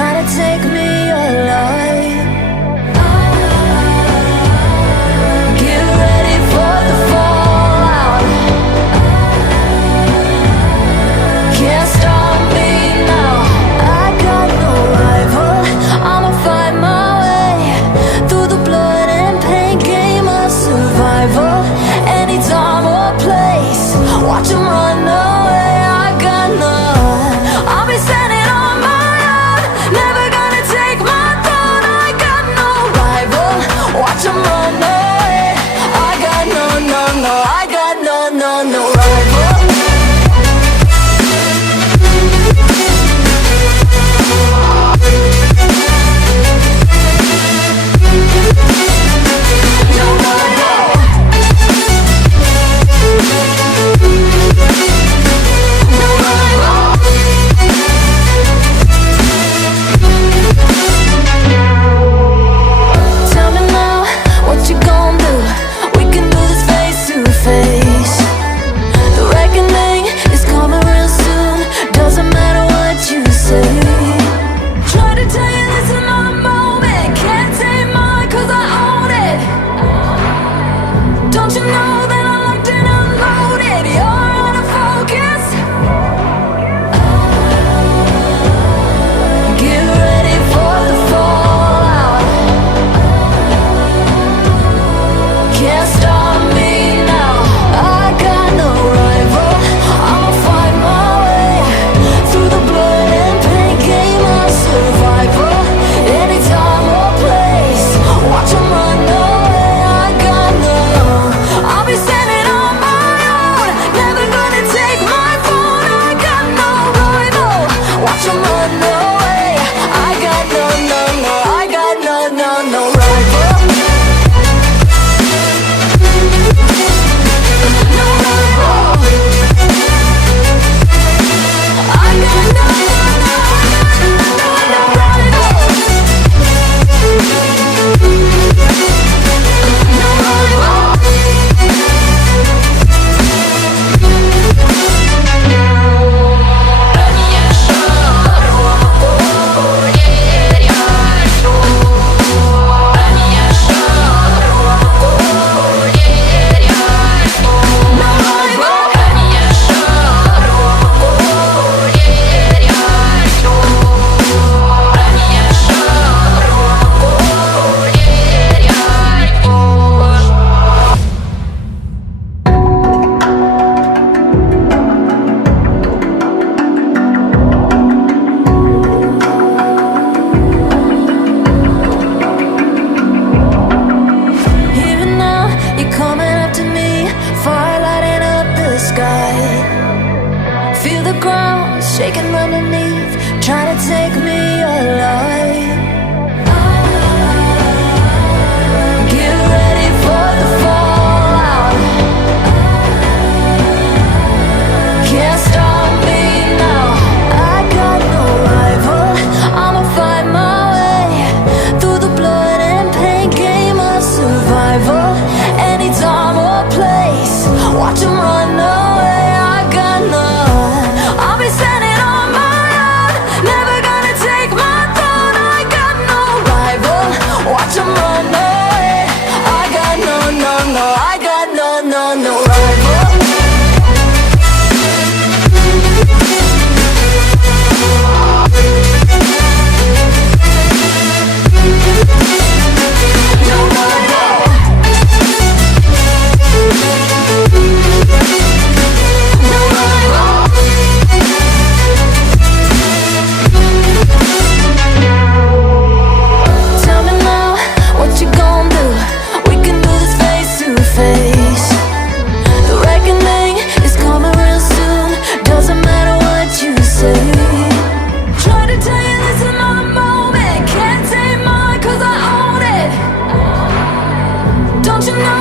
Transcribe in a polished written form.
trying to take me alive. Get ready for the fallout. Can't stop me now. I got no rival. I'ma find my way through the blood and pain game of survival. Any time or place, watch 'em run away. I got none. I'll be standing on my own, never gonna take my throne. I got no rival. Watch 'em run away. I got no, no, no. I got no, no, no rival. Tell me now, what you gon' do? We can do this face to face. The reckoning is coming real soon. Doesn't matter what you say. Try to tell you this is my moment. Can't take mine 'cause I own it. Don't you know that I'm locked and unloaded? You're out of focus. Get ready for the fallout. Can't stop me now. I got no rival. I'ma find my way through the blood and pain game of survival. Any time or place, watch 'em run away. I got none. I'll be standing on my own, never gonna take my phone. I got no rival. Watch 'em run away. I got no, no, no. I got no, no, no rival. No rival. I got no, no, no, no rival. No rival. Even now, you're coming up to me, fire lighting up the sky. Feel the ground shaking underneath, trying to take me alive. Get ready for the fallout. Can't stop me now. I got no rival. I'ma find my way through the blood and pain game of survival. Any time or place, watch 'em run away. I got none. I'll be standing on my own, never gonna take my throne. I got no rival. Watch 'em run away. I got no, no, no. I got no, no, no rival. No rival. No rival. Tell me now, what you gon' do? We can do this face to face. The reckoning is coming real soon. Doesn't matter what you say. Try to tell you this is my moment. Can't take mine 'cause I own it. Don't you know